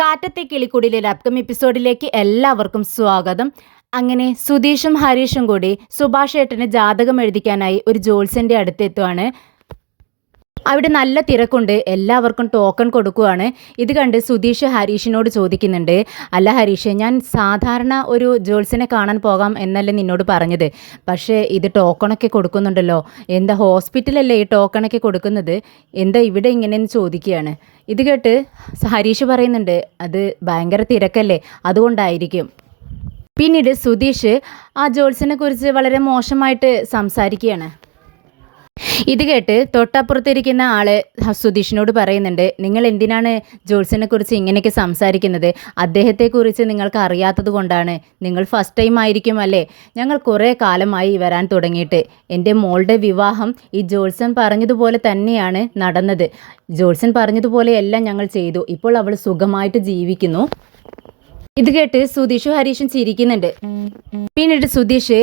കാറ്റത്തെ കിളിക്കുടിലെ അപ്കം എപ്പിസോഡിലേക്ക് എല്ലാവർക്കും സ്വാഗതം. അങ്ങനെ സുധീഷും ഹരീഷും കൂടി സുഭാഷ് ഏട്ടന് ജാതകം എഴുതിക്കാനായി ഒരു ജോത്സ്യൻ്റെ അടുത്തെത്തുവാണ്. അവിടെ നല്ല തിരക്കുണ്ട്, എല്ലാവർക്കും ടോക്കൺ കൊടുക്കുവാണ്. ഇത് കണ്ട് സുധീഷ് ഹരീഷിനോട് ചോദിക്കുന്നുണ്ട്, അല്ല ഹരീഷ്, ഞാൻ സാധാരണ ഒരു ജോത്സ്യനെ കാണാൻ പോകാം എന്നല്ലേ നിന്നോട് പറഞ്ഞത്, പക്ഷേ ഇത് ടോക്കണൊക്കെ കൊടുക്കുന്നുണ്ടല്ലോ, എന്താ ഹോസ്പിറ്റലല്ലേ ഈ ടോക്കണൊക്കെ കൊടുക്കുന്നത്, എന്താ ഇവിടെ ഇങ്ങനെയെന്ന് ചോദിക്കുകയാണ്. ഇത് കേട്ട് ഹരീഷ് പറയുന്നുണ്ട്, അത് ഭയങ്കര തിരക്കല്ലേ, അതുകൊണ്ടായിരിക്കും. പിന്നീട് സുധീഷ് ആ ജോത്സ്യനെ കുറിച്ച് വളരെ മോശമായിട്ട് സംസാരിക്കുകയാണ്. ഇത് കേട്ട് തൊട്ടപ്പുറത്തിരിക്കുന്ന ആള് സുധീഷിനോട് പറയുന്നുണ്ട്, നിങ്ങൾ എന്തിനാണ് ജോത്സ്യനെ കുറിച്ച് ഇങ്ങനെയൊക്കെ സംസാരിക്കുന്നത്, അദ്ദേഹത്തെക്കുറിച്ച് നിങ്ങൾക്ക് അറിയാത്തത് കൊണ്ടാണ്, നിങ്ങൾ ഫസ്റ്റ് ടൈം ആയിരിക്കും അല്ലേ, ഞങ്ങൾ കുറേ കാലമായി വരാൻ തുടങ്ങിയിട്ട്, എൻ്റെ മോളുടെ വിവാഹം ഈ ജോത്സ്യൻ പറഞ്ഞതുപോലെ തന്നെയാണ് നടന്നത്, ജോത്സ്യൻ പറഞ്ഞതുപോലെയെല്ലാം ഞങ്ങൾ ചെയ്തു, ഇപ്പോൾ അവൾ സുഖമായിട്ട് ജീവിക്കുന്നു. ഇത് കേട്ട് സുധീഷും ഹരീഷും ചിരിക്കുന്നുണ്ട്. പിന്നീട് സുധീഷ്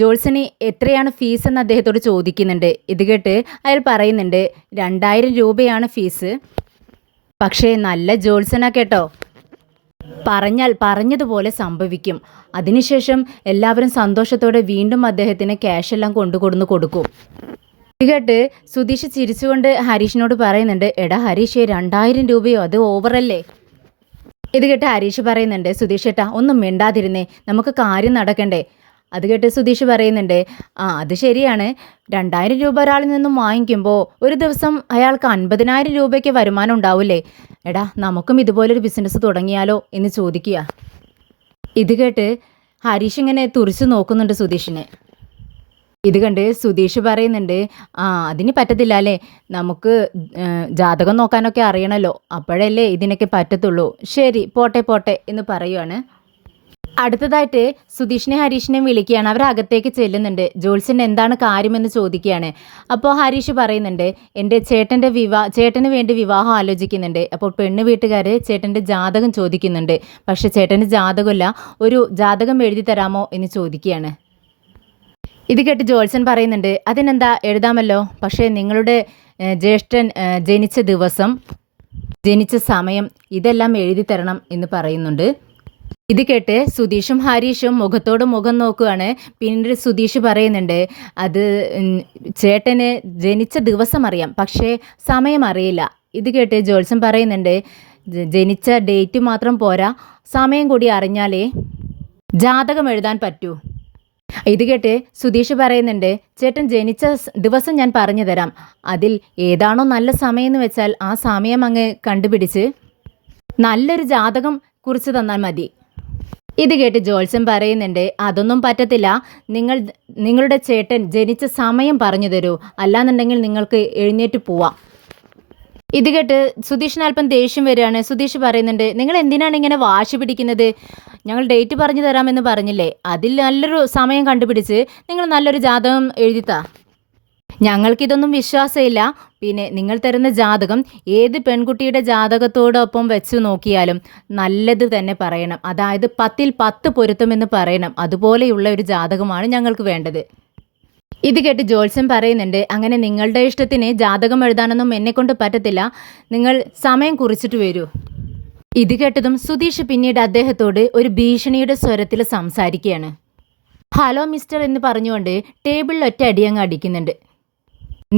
ജോത്സ്യന് എത്രയാണ് ഫീസ് എന്ന് അദ്ദേഹത്തോട് ചോദിക്കുന്നുണ്ട്. ഇത് കേട്ട് അയാൾ പറയുന്നുണ്ട്, 2000 രൂപയാണ് ഫീസ്, പക്ഷേ നല്ല ജോത്സ്യനാ കേട്ടോ, പറഞ്ഞാൽ പറഞ്ഞതുപോലെ സംഭവിക്കും. അതിനുശേഷം എല്ലാവരും സന്തോഷത്തോടെ വീണ്ടും അദ്ദേഹത്തിന് ക്യാഷ് എല്ലാം കൊണ്ടുകൊടുന്ന് കൊടുക്കും. ഇത് കേട്ട് സുധീഷ് ചിരിച്ചുകൊണ്ട് ഹരീഷിനോട് പറയുന്നുണ്ട്, എടാ ഹരീഷ്, 2000 രൂപയോ, അത് ഓവറല്ലേ. ഇത് കേട്ട് ഹരീഷ് പറയുന്നുണ്ട്, സുധീഷ് ഏട്ടാ ഒന്നും മിണ്ടാതിരുന്നേ, നമുക്ക് കാര്യം നടക്കണ്ടേ. അത് കേട്ട് സുധീഷ് പറയുന്നുണ്ട്, അത് ശരിയാണ്, 2000 രൂപ ഒരാളിൽ നിന്നും വാങ്ങിക്കുമ്പോൾ ഒരു ദിവസം അയാൾക്ക് 50,000 രൂപയ്ക്ക് വരുമാനം ഉണ്ടാവില്ലേ, എടാ നമുക്കും ഇതുപോലൊരു ബിസിനസ് തുടങ്ങിയാലോ എന്ന് ചോദിക്കുക. ഇത് കേട്ട് ഹരീഷ് ഇങ്ങനെ തുറിച്ചു നോക്കുന്നുണ്ട് സുധീഷിനെ. ഇത് കണ്ട് സുധീഷ് പറയുന്നുണ്ട്, അതിന് പറ്റത്തില്ല അല്ലേ, നമുക്ക് ജാതകം നോക്കാനൊക്കെ അറിയണമല്ലോ, അപ്പോഴല്ലേ ഇതിനൊക്കെ പറ്റത്തുള്ളൂ, ശരി പോട്ടെ പോട്ടെ എന്ന് പറയുവാണ്. അടുത്തതായിട്ട് സുധീഷിനെ ഹരീഷിനെ വിളിക്കുകയാണ്. അവരകത്തേക്ക് ചെല്ലുന്നുണ്ട്. ജോത്സ്യൻ എന്താണ് കാര്യമെന്ന് ചോദിക്കുകയാണ്. അപ്പോൾ ഹരീഷ് പറയുന്നുണ്ട്, എൻ്റെ ചേട്ടന് വേണ്ടി വിവാഹം ആലോചിക്കുന്നുണ്ട്. അപ്പോൾ പെണ്ണ് വീട്ടുകാർ ചേട്ടൻ്റെ ജാതകം ചോദിക്കുന്നുണ്ട്, പക്ഷേ ചേട്ടൻ്റെ ജാതകമില്ല, ഒരു ജാതകം എഴുതി തരാമോ എന്ന് ചോദിക്കുകയാണ്. ഇത് കേട്ട് ജോത്സ്യൻ പറയുന്നുണ്ട്, അതിനെന്താ എഴുതാമല്ലോ, പക്ഷേ നിങ്ങളുടെ ജ്യേഷ്ഠൻ ജനിച്ച ദിവസം, ജനിച്ച സമയം ഇതെല്ലാം എഴുതി തരണം എന്ന് പറയുന്നുണ്ട്. ഇത് കേട്ട് സുധീഷും ഹരീഷും മുഖത്തോട് മുഖം നോക്കുകയാണ്. പിന്നീട് സുധീഷ് പറയുന്നുണ്ട്, അത് ചേട്ടന് ജനിച്ച ദിവസം അറിയാം, പക്ഷേ സമയം അറിയില്ല. ഇത് കേട്ട് ജോത്സ്യൻ പറയുന്നുണ്ട്, ജനിച്ച ഡേറ്റ് മാത്രം പോരാ, സമയം കൂടി അറിഞ്ഞാലേ ജാതകം എഴുതാൻ പറ്റൂ. ഇത് കേട്ട് സുധീഷ് പറയുന്നുണ്ട്, ചേട്ടൻ ജനിച്ച ദിവസം ഞാൻ പറഞ്ഞു തരാം, അതിൽ ഏതാണോ നല്ല സമയം എന്ന് വെച്ചാൽ ആ സമയം അങ്ങ് കണ്ടുപിടിച്ച് നല്ലൊരു ജാതകം കുറിച്ച് തന്നാൽ മതി. ഇത് കേട്ട് ജോത്സ്യൻ പറയുന്നുണ്ട്, അതൊന്നും പറ്റത്തില്ല, നിങ്ങളുടെ ചേട്ടൻ ജനിച്ച സമയം പറഞ്ഞു തരൂ, അല്ലാന്നുണ്ടെങ്കിൽ നിങ്ങൾക്ക് എഴുന്നേറ്റ് പോവാം. ഇത് കേട്ട് സുധീഷിന് അല്പം ദേഷ്യം വരികയാണ്. സുധീഷ് പറയുന്നുണ്ട്, നിങ്ങൾ എന്തിനാണ് ഇങ്ങനെ വാശി പിടിക്കുന്നത്, ഞങ്ങൾ ഡേറ്റ് പറഞ്ഞു തരാമെന്ന് പറഞ്ഞില്ലേ, അതിൽ നല്ലൊരു സമയം കണ്ടുപിടിച്ച് നിങ്ങൾ നല്ലൊരു ജാതകം എഴുതിത്താ, ഞങ്ങൾക്കിതൊന്നും വിശ്വാസമില്ല. പിന്നെ നിങ്ങൾ തരുന്ന ജാതകം ഏത് പെൺകുട്ടിയുടെ ജാതകത്തോടൊപ്പം വെച്ച് നോക്കിയാലും നല്ലത് തന്നെ പറയണം, അതായത് 10ൽ 10 പൊരുത്തമെന്ന് പറയണം, അതുപോലെയുള്ള ഒരു ജാതകമാണ് ഞങ്ങൾക്ക് വേണ്ടത്. ഇത് കേട്ട് ജോത്സ്യൻ പറയുന്നുണ്ട്, അങ്ങനെ നിങ്ങളുടെ ഇഷ്ടത്തിന് ജാതകം എഴുതാനൊന്നും എന്നെക്കൊണ്ട് പറ്റത്തില്ല, നിങ്ങൾ സമയം കുറിച്ചിട്ട് വരൂ. ഇത് കേട്ടതും സുധീഷ് പിന്നീട് അദ്ദേഹത്തോട് ഒരു ഭീഷണിയുടെ സ്വരത്തിൽ സംസാരിക്കുകയാണ്. ഹലോ മിസ്റ്റർ എന്ന് പറഞ്ഞുകൊണ്ട് ടേബിളിൽ ഒറ്റ അടിയങ്ങ് അടിക്കുന്നുണ്ട്.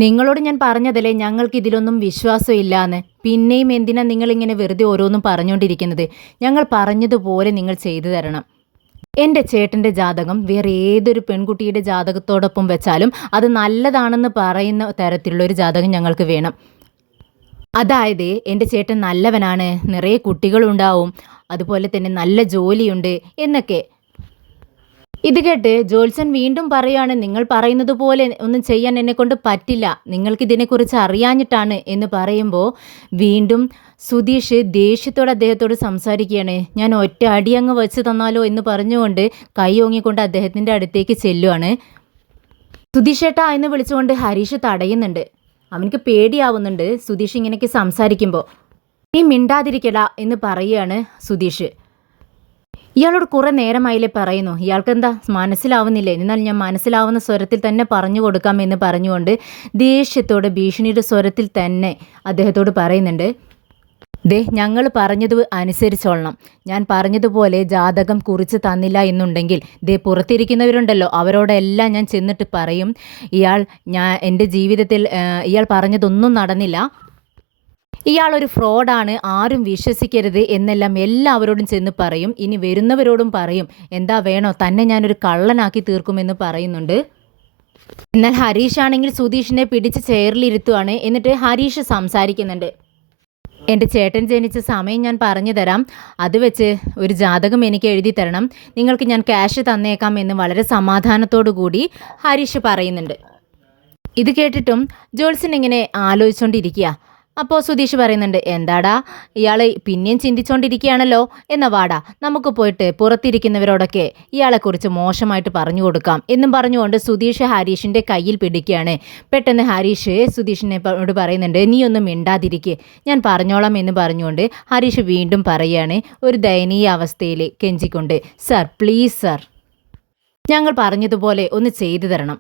നിങ്ങളോട് ഞാൻ പറഞ്ഞതല്ലേ ഞങ്ങൾക്ക് ഇതിലൊന്നും വിശ്വാസമില്ലാന്ന്, പിന്നെയും എന്തിനാ നിങ്ങളിങ്ങനെ വെറുതെ ഓരോന്നും പറഞ്ഞുകൊണ്ടിരിക്കുന്നത്, ഞങ്ങൾ പറഞ്ഞതുപോലെ നിങ്ങൾ ചെയ്തു തരണം. എൻ്റെ ചേട്ടൻ്റെ ജാതകം വേറെ ഏതൊരു പെൺകുട്ടിയുടെ ജാതകത്തോടൊപ്പം വെച്ചാലും അത് നല്ലതാണെന്ന് പറയുന്ന തരത്തിലുള്ളൊരു ജാതകം ഞങ്ങൾക്ക് വേണം, അതായത് എൻ്റെ ചേട്ടൻ നല്ലവനാണ്, നിറയെ കുട്ടികളുണ്ടാവും, അതുപോലെ തന്നെ നല്ല ജോലിയുണ്ട് എന്നൊക്കെ. ഇത് കേട്ട് ജോത്സ്യൻ വീണ്ടും പറയുകയാണ്, നിങ്ങൾ പറയുന്നത് പോലെ ഒന്നും ചെയ്യാൻ എന്നെക്കൊണ്ട് പറ്റില്ല, നിങ്ങൾക്കിതിനെക്കുറിച്ച് അറിയാഞ്ഞിട്ടാണ് എന്ന് പറയുമ്പോൾ വീണ്ടും സുധീഷ് ദേഷ്യത്തോടെ അദ്ദേഹത്തോട് സംസാരിക്കുകയാണ്. ഞാൻ ഒറ്റ അടി അങ്ങ് വെച്ച് തന്നാലോ എന്ന് പറഞ്ഞുകൊണ്ട് കൈ ഓങ്ങിക്കൊണ്ട് അദ്ദേഹത്തിൻ്റെ അടുത്തേക്ക് ചെല്ലുവാണ്. സുധീഷേട്ടാ എന്ന് വിളിച്ചുകൊണ്ട് ഹരീഷ് തടയുന്നുണ്ട്. അവനക്ക് പേടിയാവുന്നുണ്ട് സുധീഷ് ഇങ്ങനെയൊക്കെ സംസാരിക്കുമ്പോൾ. നീ മിണ്ടാതിരിക്കടാ എന്ന് പറയുകയാണ് സുധീഷ്. ഇയാളോട് കുറേ നേരമായില്ലേ പറയുന്നു, ഇയാൾക്ക് എന്താ മനസ്സിലാവുന്നില്ലേ, എന്നാൽ ഞാൻ മനസ്സിലാവുന്ന സ്വരത്തിൽ തന്നെ പറഞ്ഞു കൊടുക്കാം എന്ന് പറഞ്ഞുകൊണ്ട് ദേഷ്യത്തോടെ ഭീഷണിയുടെ സ്വരത്തിൽ തന്നെ അദ്ദേഹത്തോട് പറയുന്നുണ്ട്. ദേ ഞങ്ങൾ പറഞ്ഞത് അനുസരിച്ചോളണം. ഞാൻ പറഞ്ഞതുപോലെ ജാതകം കുറിച്ച് തന്നില്ല എന്നുണ്ടെങ്കിൽ ദേ പുറത്തിരിക്കുന്നവരുണ്ടല്ലോ അവരോടെല്ലാം ഞാൻ ചെന്നിട്ട് പറയും, എൻ്റെ ജീവിതത്തിൽ ഇയാൾ പറഞ്ഞതൊന്നും നടന്നില്ല, ഇയാളൊരു ഫ്രോഡാണ്, ആരും വിശ്വസിക്കരുത് എന്നെല്ലാം എല്ലാവരോടും ചെന്ന് പറയും. ഇനി വരുന്നവരോടും പറയും, എന്താ വേണോ തന്നെ ഞാനൊരു കള്ളനാക്കി തീർക്കുമെന്ന് പറയുന്നുണ്ട്. എന്നാൽ ഹരീഷ് ആണെങ്കിൽ സുധീഷിനെ പിടിച്ച് ചെയറിലിരുത്തുവാണ്. എന്നിട്ട് ഹരീഷ് സംസാരിക്കുന്നുണ്ട്. എൻ്റെ ചേട്ടൻ ജനിച്ച സമയം ഞാൻ പറഞ്ഞു തരാം, അത് വെച്ച് ഒരു ജാതകം എനിക്ക് എഴുതി തരണം, നിങ്ങൾക്ക് ഞാൻ ക്യാഷ് തന്നേക്കാം എന്ന് വളരെ സമാധാനത്തോടു കൂടി ഹരീഷ് പറയുന്നുണ്ട്. ഇത് കേട്ടിട്ടും ജോത്സ്യൻ ഇങ്ങനെ ആലോചിച്ചുകൊണ്ടിരിക്കുക. അപ്പോൾ സുധീഷ് പറയുന്നുണ്ട്, എന്താടാ ഇയാൾ പിന്നെയും ചിന്തിച്ചുകൊണ്ടിരിക്കുകയാണല്ലോ, എന്നാ വാടാ നമുക്ക് പോയിട്ട് പുറത്തിരിക്കുന്നവരോടൊക്കെ ഇയാളെക്കുറിച്ച് മോശമായിട്ട് പറഞ്ഞു കൊടുക്കാം എന്നും പറഞ്ഞുകൊണ്ട് സുധീഷ് ഹരീഷിൻ്റെ കയ്യിൽ പിടിക്കുകയാണ്. പെട്ടെന്ന് ഹരീഷ് സുധീഷിനോട് പറയുന്നുണ്ട്, നീ ഒന്നും മിണ്ടാതിരിക്കുക, ഞാൻ പറഞ്ഞോളാം എന്ന് പറഞ്ഞുകൊണ്ട് ഹരീഷ് വീണ്ടും പറയുകയാണ് ഒരു ദയനീയ അവസ്ഥയിൽ കെഞ്ചിക്കൊണ്ട്, സർ പ്ലീസ് സർ, ഞങ്ങൾ പറഞ്ഞതുപോലെ ഒന്ന് ചെയ്തു തരണം.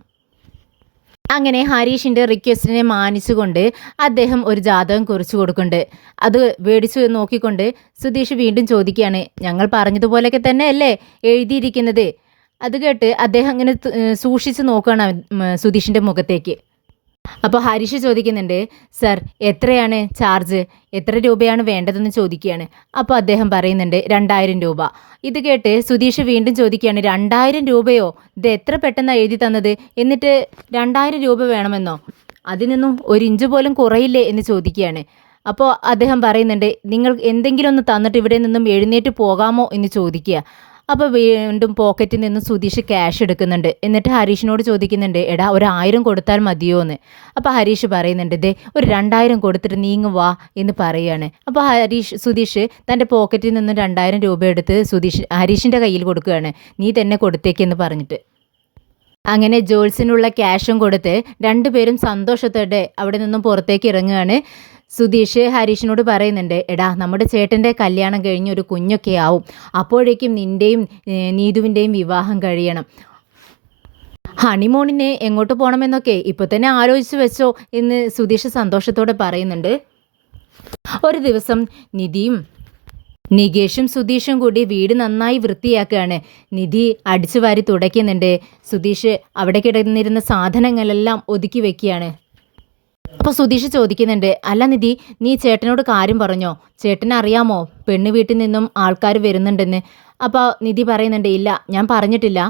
അങ്ങനെ ഹരീഷിൻ്റെ റിക്വസ്റ്റിനെ മാനിച്ചുകൊണ്ട് അദ്ദേഹം ഒരു ജാതകം കുറിച്ച് കൊടുക്കുന്നുണ്ട്. അത് മേടിച്ചു നോക്കിക്കൊണ്ട് സുധീഷ് വീണ്ടും ചോദിക്കുകയാണ്, ഞങ്ങൾ പറഞ്ഞതുപോലെയൊക്കെ തന്നെ അല്ലേ എഴുതിയിരിക്കുന്നത്? അത് കേട്ട് അദ്ദേഹം അങ്ങനെ സൂക്ഷിച്ച് നോക്കുകയാണ് സുധീഷിൻ്റെ മുഖത്തേക്ക്. അപ്പോൾ ഹരീഷ് ചോദിക്കുന്നുണ്ട്, സർ എത്രയാണ് ചാർജ്, എത്ര രൂപയാണ് വേണ്ടതെന്ന് ചോദിക്കുകയാണ്. അപ്പോൾ അദ്ദേഹം പറയുന്നുണ്ട് 2000 രൂപ. ഇത് കേട്ട് സുധീഷ് വീണ്ടും ചോദിക്കുകയാണ്, 2000 രൂപയോ, ഇത് എത്ര പെട്ടെന്നാണ് എഴുതി തന്നത്, എന്നിട്ട് 2000 രൂപ വേണമെന്നോ, അതിനൊന്നും ഒരു ഇഞ്ച് പോലും കുറയില്ലേ എന്ന് ചോദിക്കുകയാണ്. അപ്പോൾ അദ്ദേഹം പറയുന്നുണ്ട്, നിങ്ങൾ എന്തെങ്കിലും ഒന്ന് തന്നിട്ട് ഇവിടെ നിന്നും എഴുന്നേറ്റ് പോകാമോ എന്ന് ചോദിക്കുക. അപ്പോൾ വീണ്ടും പോക്കറ്റിൽ നിന്ന് സുധീഷ് ക്യാഷ് എടുക്കുന്നുണ്ട്. എന്നിട്ട് ഹരീഷിനോട് ചോദിക്കുന്നുണ്ട്, എടാ 1000 കൊടുത്താൽ മതിയോ എന്ന്. അപ്പോൾ ഹരീഷ് പറയുന്നുണ്ട്, ദേ ഒരു 2000 കൊടുത്തിട്ട് നീങ്ങ് വാ എന്ന് പറയുകയാണ്. അപ്പോൾ സുധീഷ് തൻ്റെ പോക്കറ്റിൽ നിന്ന് 2000 രൂപ എടുത്ത് ഹരീഷിൻ്റെ കയ്യിൽ കൊടുക്കുകയാണ്, നീ തന്നെ കൊടുത്തേക്കെന്ന് പറഞ്ഞിട്ട്. അങ്ങനെ ജോൾസിനുള്ള ക്യാഷും കൊടുത്ത് രണ്ടുപേരും സന്തോഷത്തോടെ അവിടെ നിന്നും പുറത്തേക്ക് ഇറങ്ങുകയാണ്. സുധീഷ് ഹരീഷിനോട് പറയുന്നുണ്ട്, എടാ നമ്മുടെ ചേട്ടൻ്റെ കല്യാണം കഴിഞ്ഞ് ഒരു കുഞ്ഞൊക്കെ ആവും, അപ്പോഴേക്കും നിൻ്റെയും നീതുവിൻ്റെയും വിവാഹം കഴിയണം, ഹണിമൂണിന് എങ്ങോട്ട് പോകണമെന്നൊക്കെ ഇപ്പോൾ തന്നെ ആലോചിച്ച് വെച്ചോ എന്ന് സുധീഷ് സന്തോഷത്തോടെ പറയുന്നുണ്ട്. ഒരു ദിവസം നിധിയും നികേഷും സുധീഷും കൂടി വീട് നന്നായി വൃത്തിയാക്കുകയാണ്. നിധി അടിച്ചു വാരി തുടയ്ക്കുന്നുണ്ട്. സുധീഷ് അവിടെ കിടന്നിരുന്ന സാധനങ്ങളെല്ലാം ഒതുക്കി വെക്കുകയാണ്. അപ്പോൾ സുധീഷ് ചോദിക്കുന്നുണ്ട്, അല്ല നിധി, നീ ചേട്ടനോട് കാര്യം പറഞ്ഞോ, ചേട്ടനെ അറിയാമോ പെണ്ണ് വീട്ടിൽ നിന്നും ആൾക്കാർ വരുന്നുണ്ടെന്ന്? അപ്പോൾ നിധി പറയുന്നുണ്ട്, ഇല്ല ഞാൻ പറഞ്ഞിട്ടില്ല,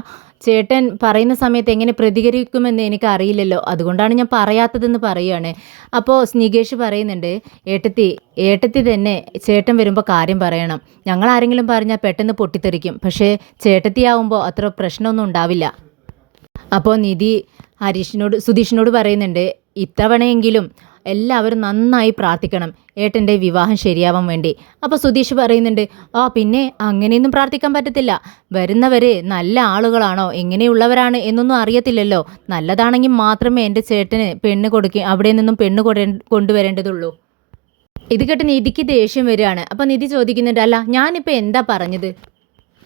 ചേട്ടൻ പറയുന്ന സമയത്ത് എങ്ങനെ പ്രതികരിക്കുമെന്ന് എനിക്ക് അറിയില്ലല്ലോ, അതുകൊണ്ടാണ് ഞാൻ പറയാത്തതെന്ന് പറയുകയാണ്. അപ്പോൾ നികേഷ് പറയുന്നുണ്ട്, ഏട്ടത്തി തന്നെ ചേട്ടൻ വരുമ്പോൾ കാര്യം പറയണം, ഞങ്ങൾ ആരെങ്കിലും പറഞ്ഞാൽ പെട്ടെന്ന് പൊട്ടിത്തെറിക്കും, പക്ഷേ ചേട്ടത്തിയാവുമ്പോൾ അത്ര പ്രശ്നമൊന്നും ഉണ്ടാവില്ല. അപ്പോൾ നിധി സുധീഷിനോട് പറയുന്നുണ്ട്, ഇത്തവണയെങ്കിലും എല്ലാവരും നന്നായി പ്രാർത്ഥിക്കണം ഏട്ടൻ്റെ വിവാഹം ശരിയാവാൻ വേണ്ടി. അപ്പോൾ സുധീഷ് പറയുന്നുണ്ട്, പിന്നെ അങ്ങനെയൊന്നും പ്രാർത്ഥിക്കാൻ പറ്റത്തില്ല, വരുന്നവർ നല്ല ആളുകളാണോ എങ്ങനെയുള്ളവരാണ് എന്നൊന്നും അറിയത്തില്ലല്ലോ, നല്ലതാണെങ്കിൽ മാത്രമേ എൻ്റെ ചേട്ടന് അവിടെ നിന്നും പെണ്ണ് കൊണ്ടുവരേണ്ടതുള്ളൂ. ഇത് കേട്ട് നിധിക്ക് ദേഷ്യം വരികയാണ്. അപ്പോൾ നിധി ചോദിക്കുന്നുണ്ട്, അല്ല ഞാനിപ്പോൾ എന്താ പറഞ്ഞത്,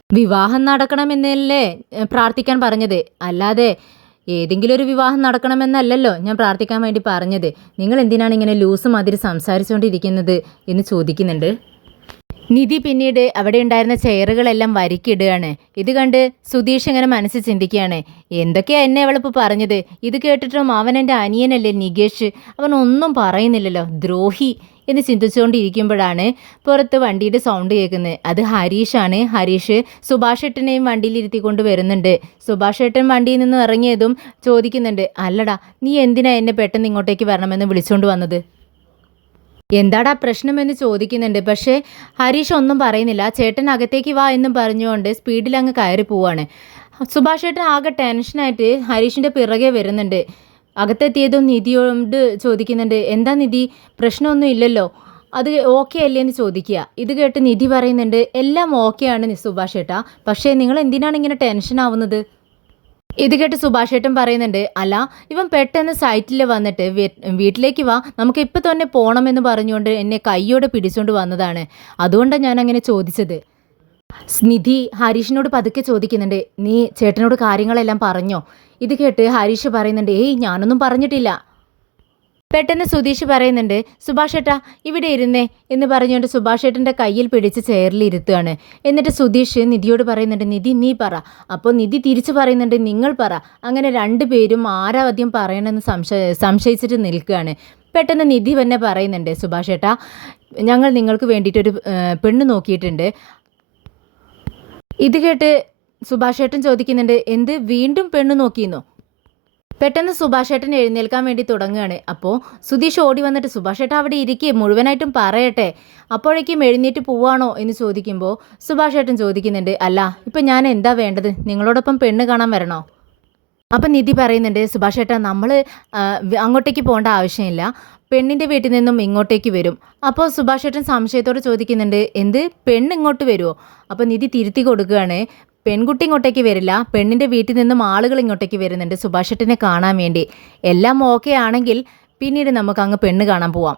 വിവാഹം നടക്കണമെന്നല്ലേ പ്രാർത്ഥിക്കാൻ പറഞ്ഞത്, അല്ലാതെ ഏതെങ്കിലും ഒരു വിവാഹം നടക്കണമെന്നല്ലല്ലോ ഞാൻ പ്രാർത്ഥിക്കാൻ വേണ്ടി പറഞ്ഞത്, നിങ്ങൾ എന്തിനാണ് ഇങ്ങനെ ലൂസ് മാതിരി സംസാരിച്ചുകൊണ്ടിരിക്കുന്നത് എന്ന് ചോദിക്കുന്നുണ്ട്. നിധി പിന്നീട് അവിടെ ഉണ്ടായിരുന്ന ചെയറുകളെല്ലാം വരിക്കിടുകയാണ്. ഇത് കണ്ട് സുധീഷ് ഇങ്ങനെ മനസ്സിൽ ചിന്തിക്കുകയാണ്, എന്തൊക്കെയാണ് എന്നെ അവളിപ്പോൾ പറഞ്ഞത്, ഇത് കേട്ടിട്ടും അവൻ എൻ്റെ അനിയനല്ലേ നികേഷ്, അവൻ ഒന്നും പറയുന്നില്ലല്ലോ, ദ്രോഹി എന്ന് ചിന്തിച്ചുകൊണ്ടിരിക്കുമ്പോഴാണ് പുറത്ത് വണ്ടിയുടെ സൗണ്ട് കേൾക്കുന്നത്. അത് ഹരീഷാണ്. ഹരീഷ് സുഭാഷ് ഏട്ടനെയും വണ്ടിയിലിരുത്തിക്കൊണ്ട് വരുന്നുണ്ട്. സുഭാഷ് ഏട്ടൻ വണ്ടിയിൽ നിന്ന് ഇറങ്ങിയതും ചോദിക്കുന്നുണ്ട്, അല്ലടാ നീ എന്തിനാ എന്നെ പെട്ടെന്ന് ഇങ്ങോട്ടേക്ക് വരണമെന്ന് വിളിച്ചുകൊണ്ട് വന്നത്, എന്താടാ പ്രശ്നമെന്ന് ചോദിക്കുന്നുണ്ട്. പക്ഷേ ഹരീഷ് ഒന്നും പറയുന്നില്ല. ചേട്ടൻ അകത്തേക്ക് വാ എന്നും പറഞ്ഞുകൊണ്ട് സ്പീഡിൽ അങ്ങ് കയറി പോവാണ്. സുഭാഷ് ഏട്ടൻ ആകെ ടെൻഷനായിട്ട് ഹരീഷിൻ്റെ പിറകെ വരുന്നുണ്ട്. അകത്തെത്തിയതും നിധിയോട് ചോദിക്കുന്നുണ്ട്, എന്താ നിധി, പ്രശ്നമൊന്നും ഇല്ലല്ലോ, അത് ഓക്കെ അല്ലേ എന്ന് ചോദിക്കുക. ഇത് കേട്ട് നിധി പറയുന്നുണ്ട്, എല്ലാം ഓക്കെയാണ് സുഭാഷ് ഏട്ടാ, പക്ഷേ നിങ്ങൾ എന്തിനാണ് ഇങ്ങനെ ടെൻഷൻ ആവുന്നത്? ഇത് കേട്ട് സുഭാഷ് ഏട്ടൻ പറയുന്നുണ്ട്, അല്ല ഇവൻ പെട്ടെന്ന് സൈറ്റിൽ വന്നിട്ട് വീട്ടിലേക്ക് വാ നമുക്ക് ഇപ്പം തന്നെ പോകണമെന്ന് പറഞ്ഞുകൊണ്ട് എന്നെ കൈയോടെ പിടിച്ചുകൊണ്ട് വന്നതാണ്, അതുകൊണ്ടാണ് ഞാൻ അങ്ങനെ ചോദിച്ചത്. നിധി ഹരീഷിനോട് പതുക്കെ ചോദിക്കുന്നുണ്ട്, നീ ചേട്ടനോട് കാര്യങ്ങളെല്ലാം പറഞ്ഞോ? ഇത് കേട്ട് ഹരീഷ് പറയുന്നുണ്ട്, ഏയ് ഞാനൊന്നും പറഞ്ഞിട്ടില്ല. പെട്ടെന്ന് സുധീഷ് പറയുന്നുണ്ട്, സുഭാഷ് ഏട്ടാ ഇവിടെ ഇരുന്നേ എന്ന് പറഞ്ഞുകൊണ്ട് സുഭാഷ് ഏട്ടൻ്റെ കയ്യിൽ പിടിച്ച് ചെയറിൽ ഇരുത്തുകയാണ്. എന്നിട്ട് സുധീഷ് നിധിയോട് പറയുന്നുണ്ട്, നിധി നീ പറ. അപ്പോൾ നിധി തിരിച്ചു പറയുന്നുണ്ട്, നിങ്ങൾ പറ. അങ്ങനെ രണ്ടുപേരും ആരാദ്യം പറയണമെന്ന് സംശയിച്ചിട്ട് നിൽക്കുകയാണ്. പെട്ടെന്ന് നിധി തന്നെ പറയുന്നുണ്ട്, സുഭാഷ് ഏട്ടാ ഞങ്ങൾ നിങ്ങൾക്ക് വേണ്ടിയിട്ടൊരു പെണ്ണ് നോക്കിയിട്ടുണ്ട്. ഇത് കേട്ട് സുഭാഷ് ഏട്ടൻ ചോദിക്കുന്നുണ്ട്, എന്ത് വീണ്ടും പെണ്ണ് നോക്കിയെന്നോ? പെട്ടെന്ന് സുഭാഷ് ഏട്ടൻ എഴുന്നേൽക്കാൻ വേണ്ടി തുടങ്ങുകയാണ്. അപ്പോൾ സുധീഷ് ഓടി വന്നിട്ട്, സുഭാഷ് ഏട്ടൻ അവിടെ ഇരിക്കുക, മുഴുവനായിട്ടും പറയട്ടെ. അപ്പോഴേക്കും എഴുന്നേറ്റ് പോവാണോ എന്ന് ചോദിക്കുമ്പോൾ സുഭാഷ് ഏട്ടൻ ചോദിക്കുന്നുണ്ട്, അല്ല ഇപ്പം ഞാൻ എന്താ വേണ്ടത്, നിങ്ങളോടൊപ്പം പെണ്ണ് കാണാൻ വരണോ? അപ്പം നിധി പറയുന്നുണ്ട്, സുഭാഷ് ഏട്ടാ നമ്മൾ അങ്ങോട്ടേക്ക് പോകേണ്ട ആവശ്യമില്ല, പെണ്ണിൻ്റെ വീട്ടിൽ നിന്നും ഇങ്ങോട്ടേക്ക് വരും. അപ്പോൾ സുഭാഷ് ഏട്ടൻ സംശയത്തോടെ ചോദിക്കുന്നുണ്ട്, എന്ത് പെണ്ണ് ഇങ്ങോട്ട് വരുമോ? അപ്പോൾ നിധി തിരുത്തി കൊടുക്കുകയാണ്, പെൺകുട്ടി ഇങ്ങോട്ടേക്ക് വരില്ല, പെണ്ണിൻ്റെ വീട്ടിൽ നിന്നും ആളുകൾ ഇങ്ങോട്ടേക്ക് വരുന്നുണ്ട് സുഭാഷ് ഏട്ടനെ കാണാൻ വേണ്ടി. എല്ലാം ഓക്കെ ആണെങ്കിൽ പിന്നീട് നമുക്ക് അങ്ങ് പെണ്ണ് കാണാൻ പോവാം.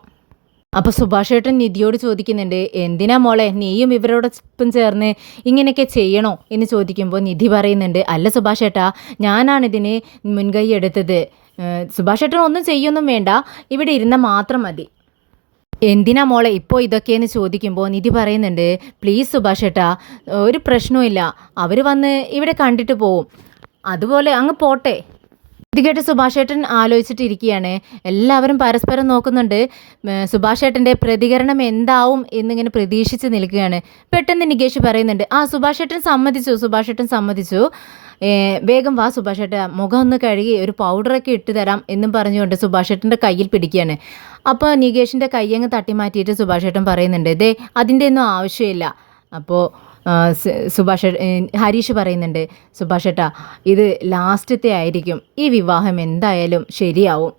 അപ്പോൾ സുഭാഷ് ഏട്ടൻ നിധിയോട് ചോദിക്കുന്നുണ്ട്, എന്തിനാ മോളെ നീയും ഇവരോടൊപ്പം ചേർന്ന് ഇങ്ങനെയൊക്കെ ചെയ്യണോ എന്ന് ചോദിക്കുമ്പോൾ നിധി പറയുന്നുണ്ട്, അല്ല സുഭാഷ് ഏട്ടാ ഞാനാണിതിന് മുൻകൈ എടുത്തത്, സുഭാഷ് ഏട്ടൻ ഒന്നും ചെയ്യൊന്നും വേണ്ട, ഇവിടെ ഇരുന്നാൽ മാത്രം മതി. എന്തിനാ മോളെ ഇപ്പോൾ ഇതൊക്കെയെന്ന് ചോദിക്കുമ്പോൾ നിധി പറയുന്നുണ്ട്, പ്ലീസ് സുഭാഷ് ഏട്ടാ ഒരു പ്രശ്നവുമില്ല, അവർ വന്ന് ഇവിടെ കണ്ടിട്ട് പോവും, അതുപോലെ അങ്ങ് പോട്ടെ. ഇത് കേട്ട് സുഭാഷ് ഏട്ടൻ ആലോചിച്ചിട്ടിരിക്കുകയാണ്. എല്ലാവരും പരസ്പരം നോക്കുന്നുണ്ട്, സുഭാഷ് ഏട്ടൻ്റെ പ്രതികരണം എന്താവും എന്നിങ്ങനെ പ്രതീക്ഷിച്ച് നിൽക്കുകയാണ്. പെട്ടെന്ന് നികേഷ് പറയുന്നുണ്ട്, ആ സുഭാഷ് ഏട്ടൻ സമ്മതിച്ചു, വേഗം വാ സുഭാഷ് ഏട്ടാ, മുഖം ഒന്ന് കഴുകി ഒരു പൗഡറൊക്കെ ഇട്ട് തരാം എന്നും പറഞ്ഞുകൊണ്ട് സുഭാഷ് ഏട്ടൻ്റെ കയ്യിൽ പിടിക്കുകയാണ്. അപ്പോൾ നികേഷിൻ്റെ കയ്യങ്ങ് തട്ടി മാറ്റിയിട്ട് സുഭാഷ് ഏട്ടൻ പറയുന്നുണ്ട്, ദേ അതിൻ്റെ ഒന്നും ആവശ്യമില്ല. അപ്പോൾ ഹരീഷ് പറയുന്നുണ്ട്, സുഭാഷ് ഏട്ടാ ഇത് ലാസ്റ്റത്തെ ആയിരിക്കും, ഈ വിവാഹം എന്തായാലും ശരിയാവും.